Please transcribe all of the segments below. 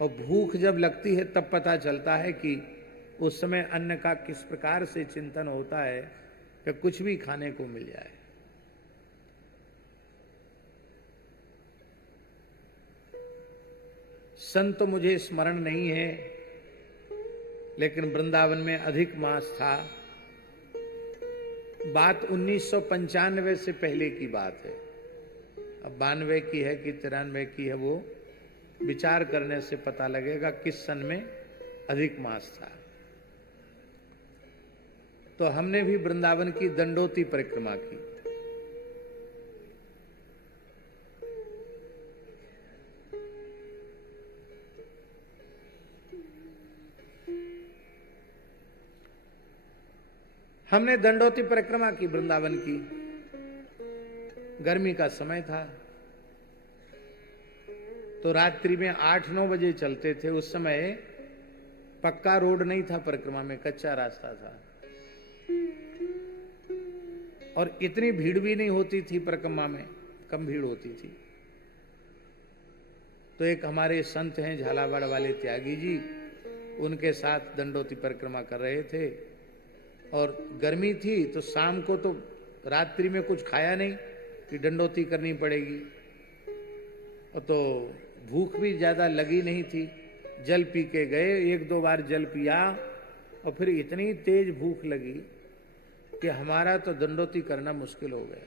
और भूख जब लगती है तब पता चलता है कि उस समय अन्न का किस प्रकार से चिंतन होता है कि कुछ भी खाने को मिल जाए। संत तो मुझे स्मरण नहीं है, लेकिन वृंदावन में अधिक मास था। बात 1995 से पहले की बात है। अब 92 की है कि 93 की है, वो विचार करने से पता लगेगा किस सन में अधिक मास था। तो हमने भी वृंदावन की दंडोती परिक्रमा की। हमने दंडोती परिक्रमा की वृंदावन की। गर्मी का समय था, तो रात्रि में 8-9 बजे चलते थे। उस समय पक्का रोड नहीं था, परिक्रमा में कच्चा रास्ता था, और इतनी भीड़ भी नहीं होती थी परिक्रमा में, कम भीड़ होती थी। तो एक हमारे संत हैं झालावाड़ वाले त्यागी जी, उनके साथ दंडोती परिक्रमा कर रहे थे। और गर्मी थी, तो शाम को तो रात्रि में कुछ खाया नहीं कि दंडोती करनी पड़ेगी, और तो भूख भी ज्यादा लगी नहीं थी। जल पी के गए, 1-2 बार जल पिया, और फिर इतनी तेज भूख लगी कि हमारा तो दंडोती करना मुश्किल हो गया।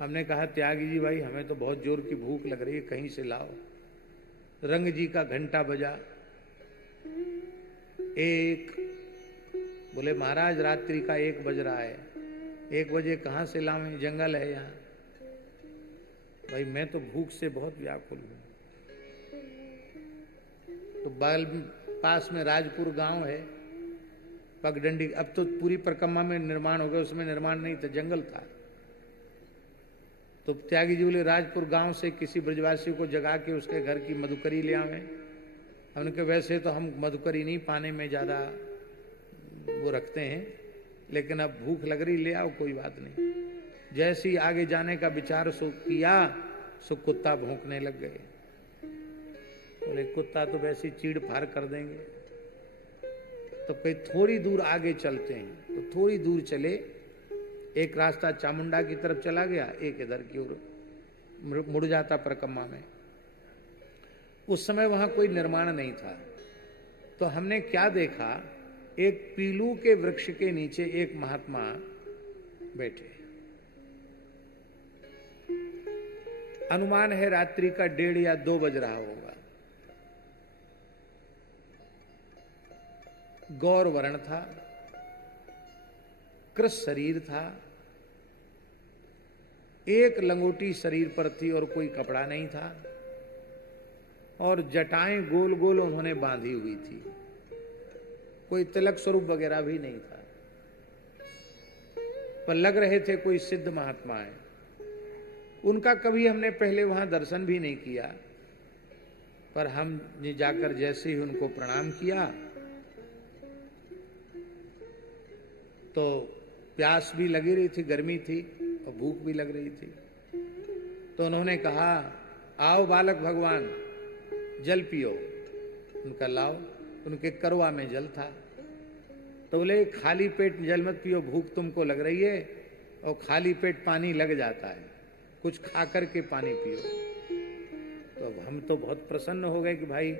हमने कहा त्यागी जी भाई, हमें तो बहुत जोर की भूख लग रही है, कहीं से लाओ। रंग जी का घंटा बजा, बोले महाराज रात्रि का 1 बज रहा है, 1 बजे कहां से लाऊं, जंगल है यहाँ। भाई मैं तो भूख से बहुत व्याकुल हूं। तो पास में राजपुर गांव है, पगडंडी। अब तो पूरी परिक्रमा में निर्माण हो गया, उसमें निर्माण नहीं था, जंगल था। तो त्यागी जी बोले राजपुर गांव से किसी ब्रजवासी को जगा के उसके घर की मधुकरी ले आवे। हमने कहा वैसे तो हम मधुकरी नहीं पाने में ज्यादा वो रखते हैं, लेकिन अब भूख लग रही, ले आओ, कोई बात नहीं। जैसे ही आगे जाने का विचार किया, सो कुत्ता भौंकने लग गए। बोले कुत्ता तो वैसे चीड़ फाड़ कर देंगे। तो कहीं थोड़ी दूर आगे चलते हैं, तो थोड़ी दूर चले, एक रास्ता चामुंडा की तरफ चला गया, एक इधर की ओर मुड़ जाता परिक्रमा में। उस समय वहां कोई निर्माण नहीं था। तो हमने क्या देखा, एक पीलू के वृक्ष के नीचे एक महात्मा बैठे। अनुमान है रात्रि का 1:30 या 2 बज रहा होगा। गौर वर्ण था, कृश शरीर था, एक लंगोटी शरीर पर थी और कोई कपड़ा नहीं था, और जटाएं गोल गोल उन्होंने बांधी हुई थी। कोई तिलक स्वरूप वगैरह भी नहीं था, पर लग रहे थे कोई सिद्ध महात्मा है। उनका कभी हमने पहले वहां दर्शन भी नहीं किया, पर हमने जाकर जैसे ही उनको प्रणाम किया, तो प्यास भी लगी रही थी, गर्मी थी और भूख भी लग रही थी। तो उन्होंने कहा आओ बालक भगवान, जल पियो। उनका लाओ, उनके करवा में जल था। तो बोले खाली पेट जल मत पियो, भूख तुमको लग रही है, और खाली पेट पानी लग जाता है, कुछ खा करके पानी पियो। तो हम तो बहुत प्रसन्न हो गए कि भाई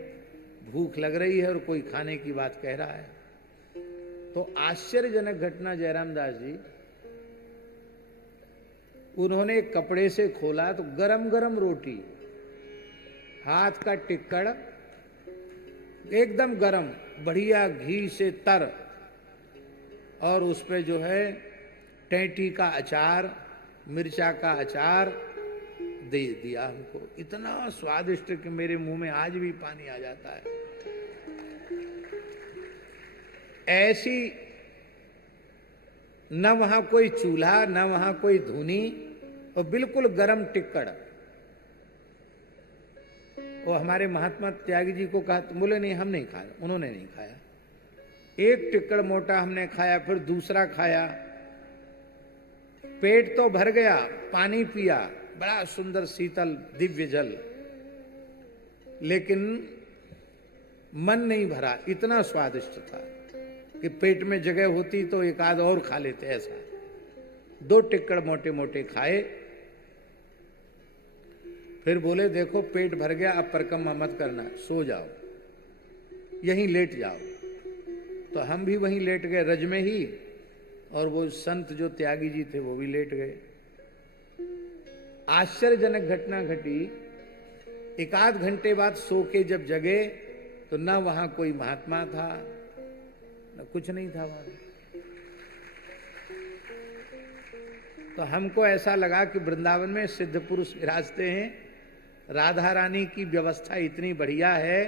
भूख लग रही है और कोई खाने की बात कह रहा है। तो आश्चर्यजनक घटना जयराम दास जी, उन्होंने एक कपड़े से खोला तो गरम गरम रोटी, हाथ का टिक्कड़ एकदम गरम, बढ़िया घी से तर, और उस पे जो है टेंटी का अचार, मिर्चा का अचार दे दिया हमको। इतना स्वादिष्ट कि मेरे मुंह में आज भी पानी आ जाता है। ऐसी न वहां कोई चूल्हा, न वहां कोई धुनी, और बिल्कुल गरम टिक्कड़। वो हमारे महात्मा त्यागी जी को कहा, तो बोले नहीं हम नहीं खाया। उन्होंने नहीं खाया। एक टिक्कड़ मोटा हमने खाया, फिर दूसरा खाया, पेट तो भर गया, पानी पिया, बड़ा सुंदर शीतल दिव्य जल। लेकिन मन नहीं भरा, इतना स्वादिष्ट था कि पेट में जगह होती तो एक आध और खा लेते। ऐसा 2 टिक्कड़ मोटे मोटे खाए, फिर बोले देखो पेट भर गया, अब परिक्रमा मत करना, सो जाओ, यहीं लेट जाओ। तो हम भी वहीं लेट गए रज में ही, और वो संत जो त्यागी जी थे वो भी लेट गए। आश्चर्यजनक घटना घटी। 1 आध घंटे बाद सो के जब जगे तो न वहां कोई महात्मा था, न कुछ नहीं था वहां। तो हमको ऐसा लगा कि वृंदावन में सिद्ध पुरुष विराजते हैं, राधा रानी की व्यवस्था इतनी बढ़िया है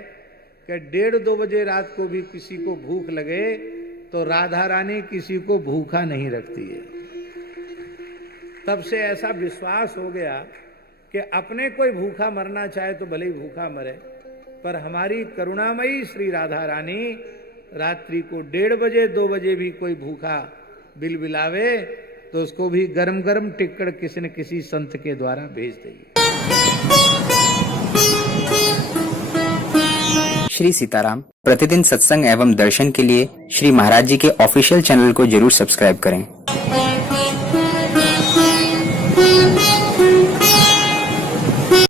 कि 1:30-2 बजे रात को भी किसी को भूख लगे तो राधा रानी किसी को भूखा नहीं रखती है। तब से ऐसा विश्वास हो गया कि अपने कोई भूखा मरना चाहे तो भले ही भूखा मरे, पर हमारी करुणामयी श्री राधा रानी रात्रि को 1:30 बजे 2 बजे भी कोई भूखा बिलबिलावे तो उसको भी गरम गरम टिक्कड़ किसी न किसी संत के द्वारा भेज देगी। श्री सीताराम प्रतिदिन सत्संग एवं दर्शन के लिए श्री महाराज जी के ऑफिशियल चैनल को जरूर सब्सक्राइब करें।